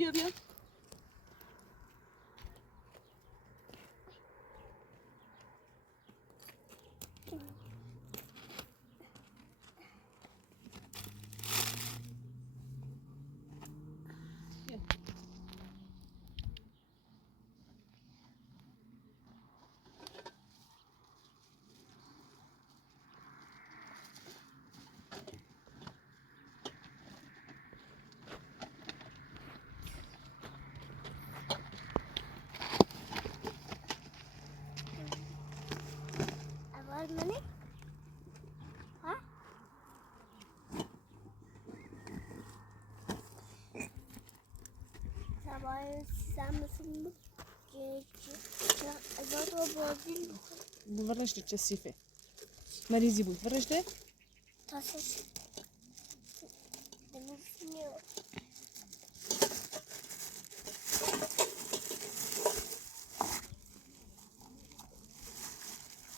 بیا بیا اول منی ها سوای سامسون ازاد بازی بفرش ده کثیفه مریضی بود فرش ده تاسش دمیسنیو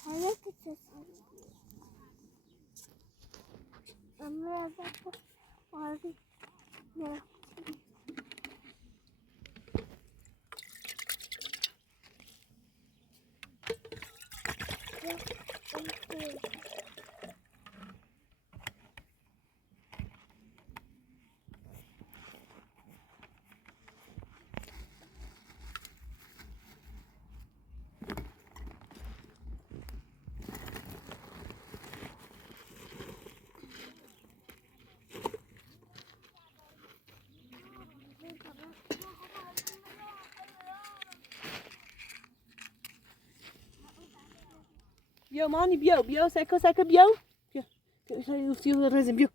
حالا که تاسش امروز ازاد بازی نه بیا مانی بیا سکو بیا بیا رزم بیا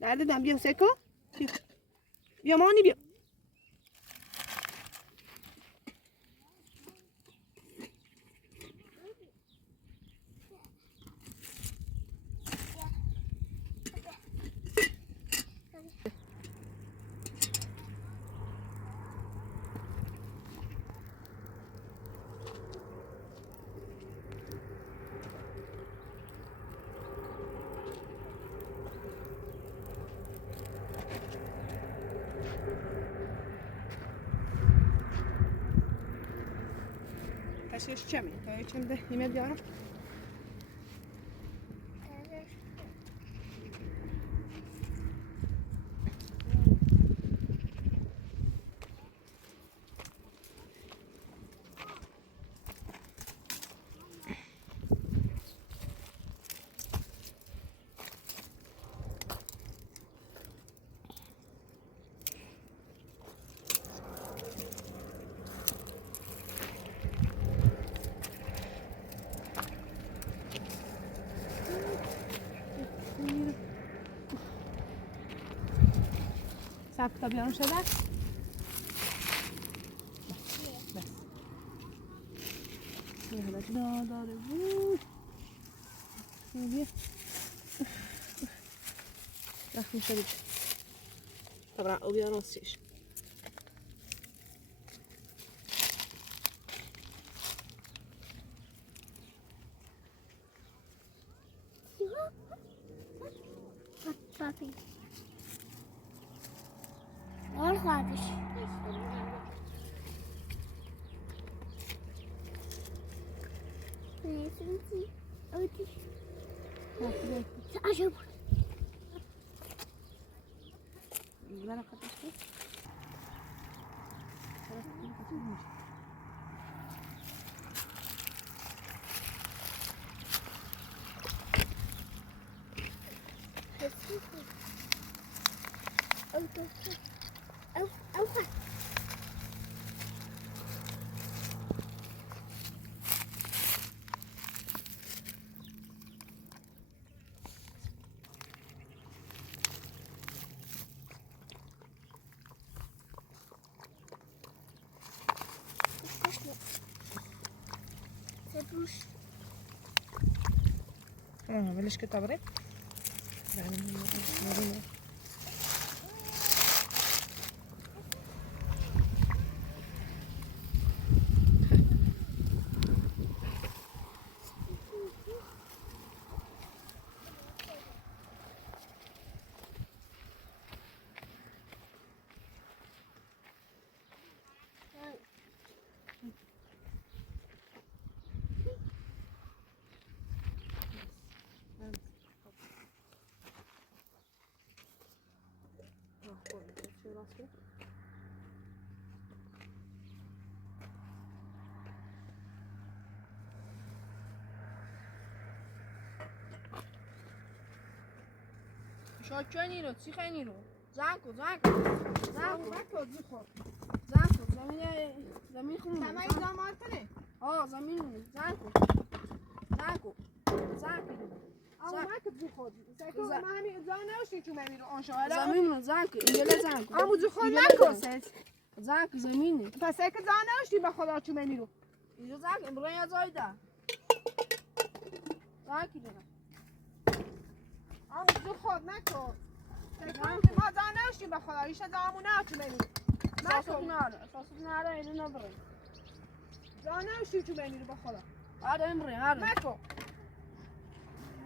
دردم بیا سکو بیا مانی بیا Kaşığı çiçeği mi? İçinde yemek diyorum. صبر تا بیارم شده بس یه حالا جدا داره بود بیا رخ میشه بید طبعا او بیارم سیش Papi. Var kardeş. Neyse. Ödü. Acaba. Güzel arkadaşlar. Tarafını kaçırmış. روش ولش که تابره شاکنی رو چی خنی رو زنکو زمین خون همه این دامار کنه زمین زنکو اما که بو خود سکو من همین زن نوشتی تو منی رو آن شاهده زمین زنکو اینجا زنکو اما جو خود نکن زنکو زمینی پس سکو زن نوشتی به خدا تو منی رو اینجا زنکو برای از آیده زنکی دیگه اما جو خود نکن سکو ما زن نوشتی به خدا ایش زمون نه تو منی اساسات ناره اینو نبره زن نوشتی تو منی رو به خدا هذا امري هذا نکن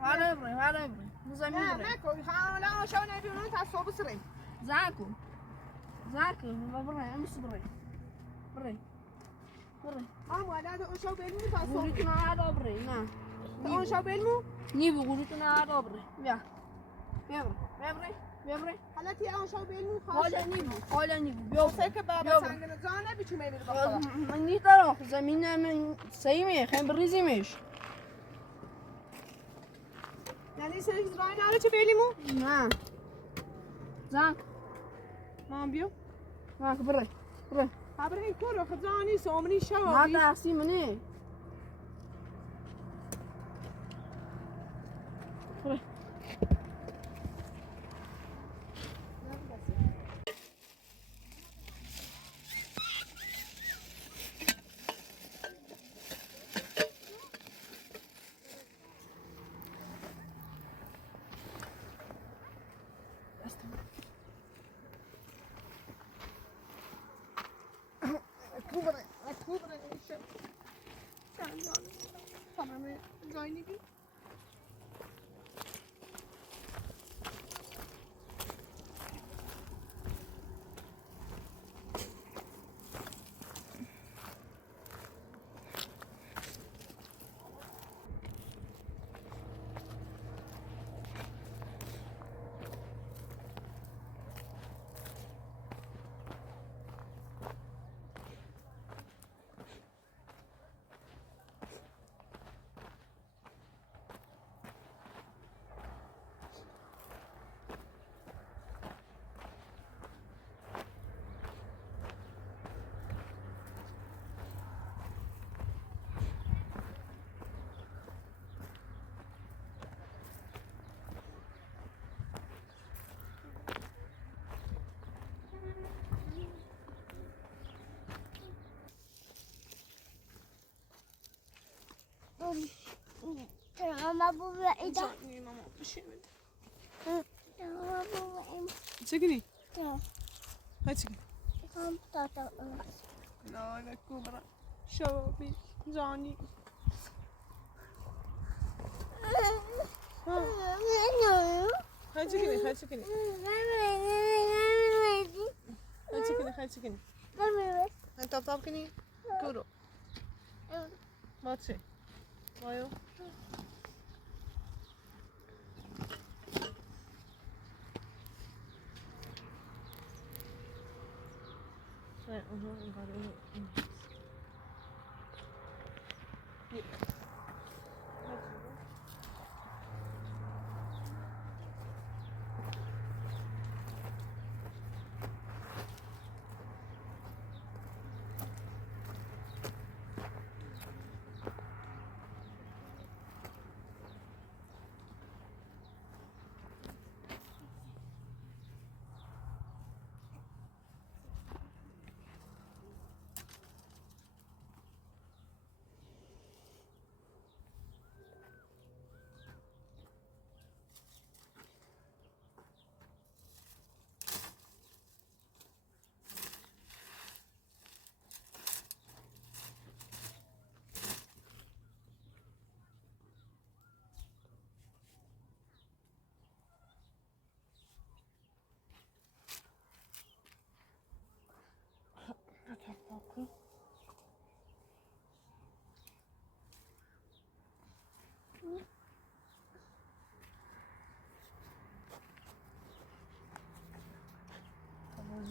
هذا امري مو زمین نه بري نکن حالا شو نبیونن تصابو سرین زاكو بري امس بري اما نه اون شو بلمو تصابو قولتنا هذا بري نا اون شو بلمو نيبو قولتنا هذا بري بيبري حالا تی اون شو بلمو حالا نيبو بيو سکو بابا سنگن زن نبی تو منی رو به خدا من نيدارم زمین من سيمي خيم بريزيمش یعنی سری رای نره چه بلیمو نا زاك مام بیو بري خبر این کارو خزانی سومنی ما شوابی تعصي مني بري خوبه میشه تمام زاینگی Mama baba ida. ماما بشین Mama baba im. چه کنی؟ Ya. های چه کنی؟ Tam tata. نه نه کوبرا شوابی زانی های چه کنی؟ های چه کنی؟ های چه کنی؟ های تاب تاب کنی؟ کورو ما چه؟ مایو نه اونها اینقدر این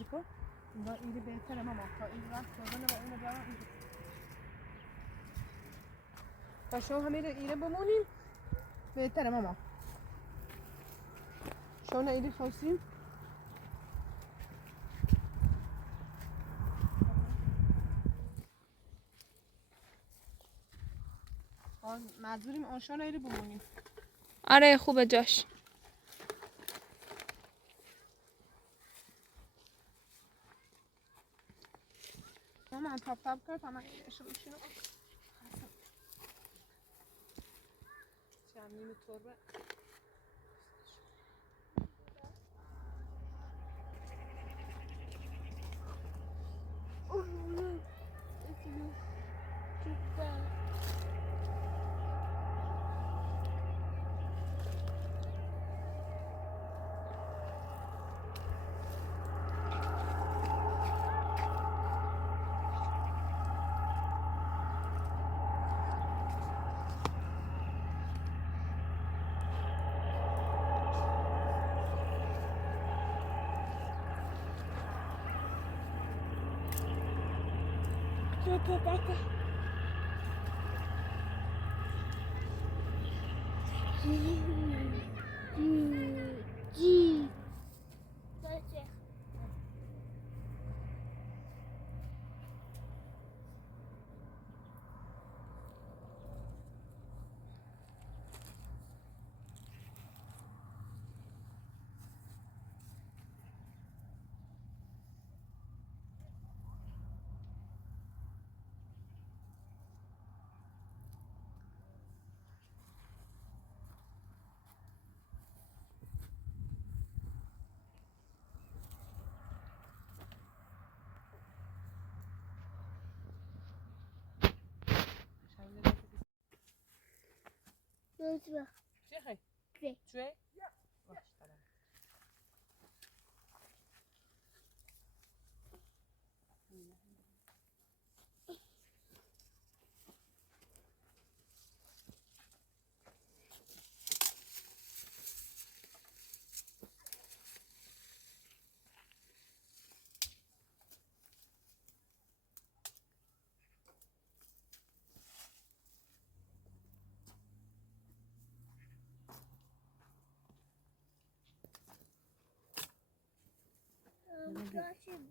سیکو اینا ایری بهتره ماما تا این وقت بزنه با اینو برام ایری تا شما همه رو ایره بمونیم بهتره ماما شما ایری خواستیم مجبوریم آنشان ایری بمونیم آره خوبه جاش. ماما تاپ تاپ کرد اما ایرشو میشینم چم نیمه تربه Lütfen. چی خیلی؟ چی؟ چوی؟ باش تمام Platin.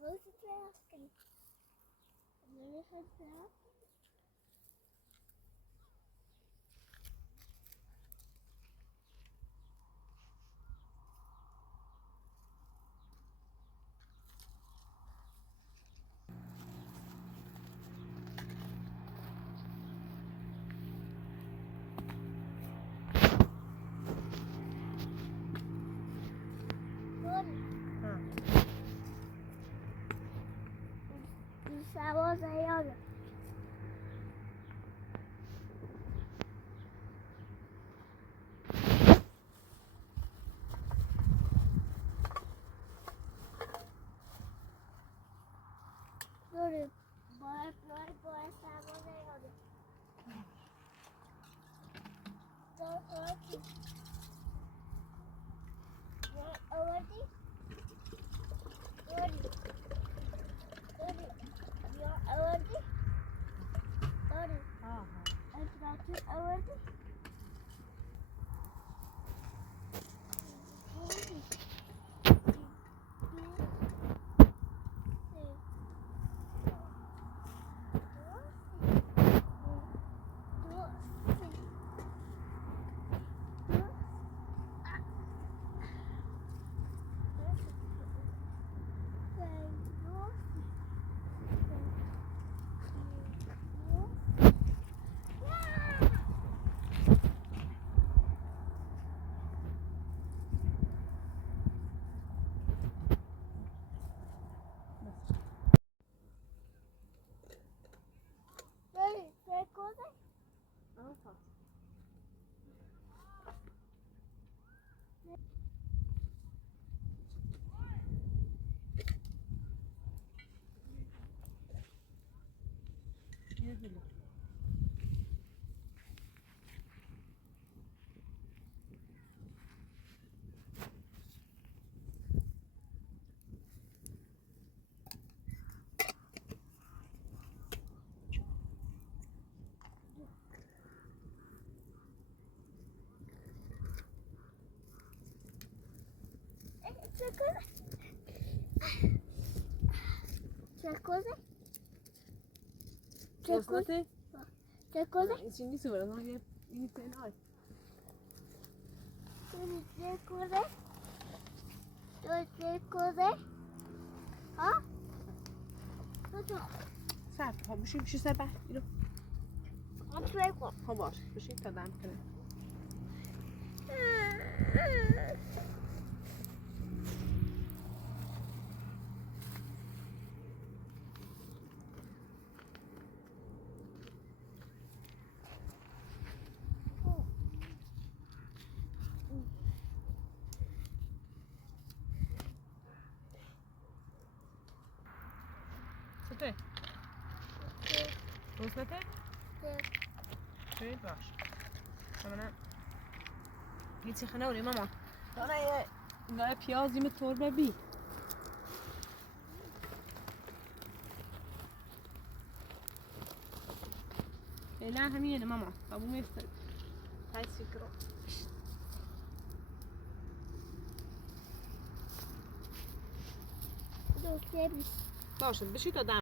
Grote traken. Wanneer gaat het? سوا زیاده. باید سوا زیاده. آوردی؟ آوردی؟ آوردی؟ C'è cosa? C'è cosa? C'è cosa? Şimdi sıvıra ne yapayım? İyi ay. C'è cosa? C'è cosa? Ha? Cosa? Sert. Ha bir şey sefer. Yürü. C'è qua. Ha var. Bir şey tadam kene. Süper. Rosnete? شوید باش منم هیچی خنوری ماما انا یه پیازیم تربه بی لا همینه ماما ابو میفت هاي سكرو Dove sei? باشه بشی تا دم